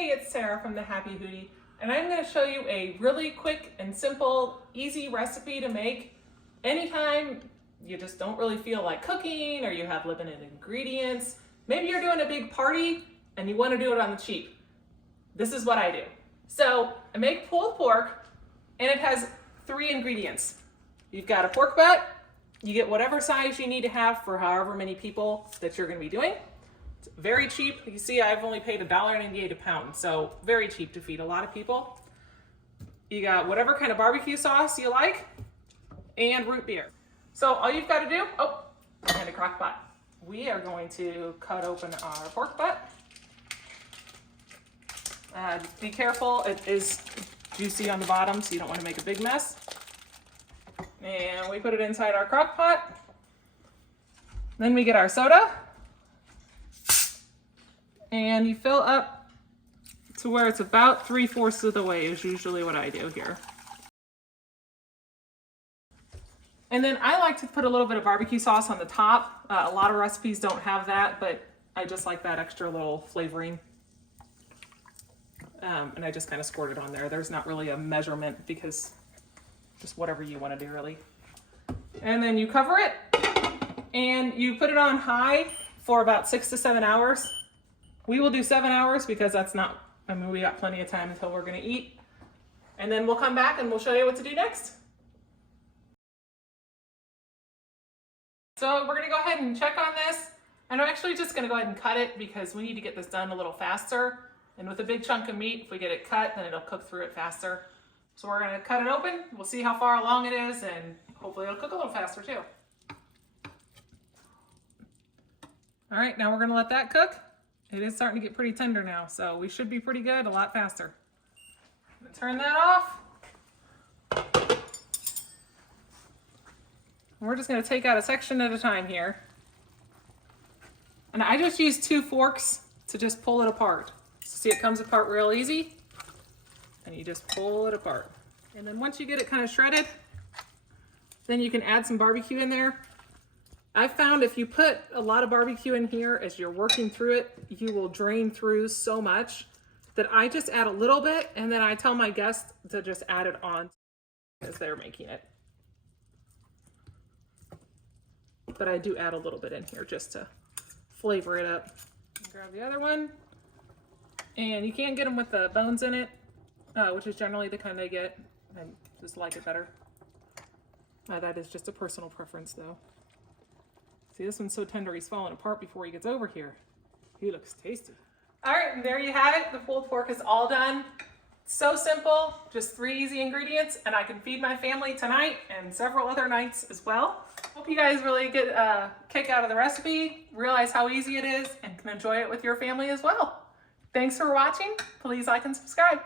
Hey, it's Sarah from the Happy Hootie, and I'm going to show you a really quick and simple, easy recipe to make anytime you just don't really feel like cooking or you have limited ingredients. Maybe you're doing a big party and you want to do it on the cheap. This is what I do. So I make pulled pork and it has 3 ingredients. You've got a pork butt. You get whatever size you need to have for however many people that you're going to be doing. It's very cheap. You see, I've only paid $1.98 a pound, so very cheap to feed a lot of people. You got whatever kind of barbecue sauce you like, and root beer. So all you've got to do, and a crock pot. We are going to cut open our pork butt. Be careful, it is juicy on the bottom, so you don't want to make a big mess. And we put it inside our crock pot. Then we get our soda. And you fill up to where it's about 3/4 of the way is usually what I do here. And then I like to put a little bit of barbecue sauce on the top. A lot of recipes don't have that, but I just like that extra little flavoring. And I just kind of squirt it on there. There's not really a measurement because just whatever you want to do really. And then you cover it and you put it on high for about 6 to 7 hours. We will do 7 hours because that's not, we got plenty of time until we're going to eat. And then we'll come back and we'll show you what to do next. So we're going to go ahead and check on this. And I'm actually just going to go ahead and cut it because we need to get this done a little faster. And with a big chunk of meat, if we get it cut, then it'll cook through it faster. So we're going to cut it open. We'll see how far along it is and hopefully it'll cook a little faster too. All right, now we're going to let that cook. It is starting to get pretty tender now, so we should be pretty good, a lot faster. Turn that off. We're just going to take out a section at a time here. And I just use 2 forks to just pull it apart. So see, it comes apart real easy. And you just pull it apart. And then once you get it kind of shredded, then you can add some barbecue in there. I've found if you put a lot of barbecue in here as you're working through it, you will drain through so much that I just add a little bit and then I tell my guests to just add it on as they're making it. But I do add a little bit in here just to flavor it up. Grab the other one. And you can get them with the bones in it, which is generally the kind I get. I just like it better. That is just a personal preference though. See, this one's so tender he's falling apart before he gets over here. He looks tasty. All right, and there you have it. The pulled pork is all done. So simple, just 3 easy ingredients, and I can feed my family tonight and several other nights as well. Hope you guys really get a kick out of the recipe, realize how easy it is, and can enjoy it with your family as well. Thanks for watching. Please like and subscribe.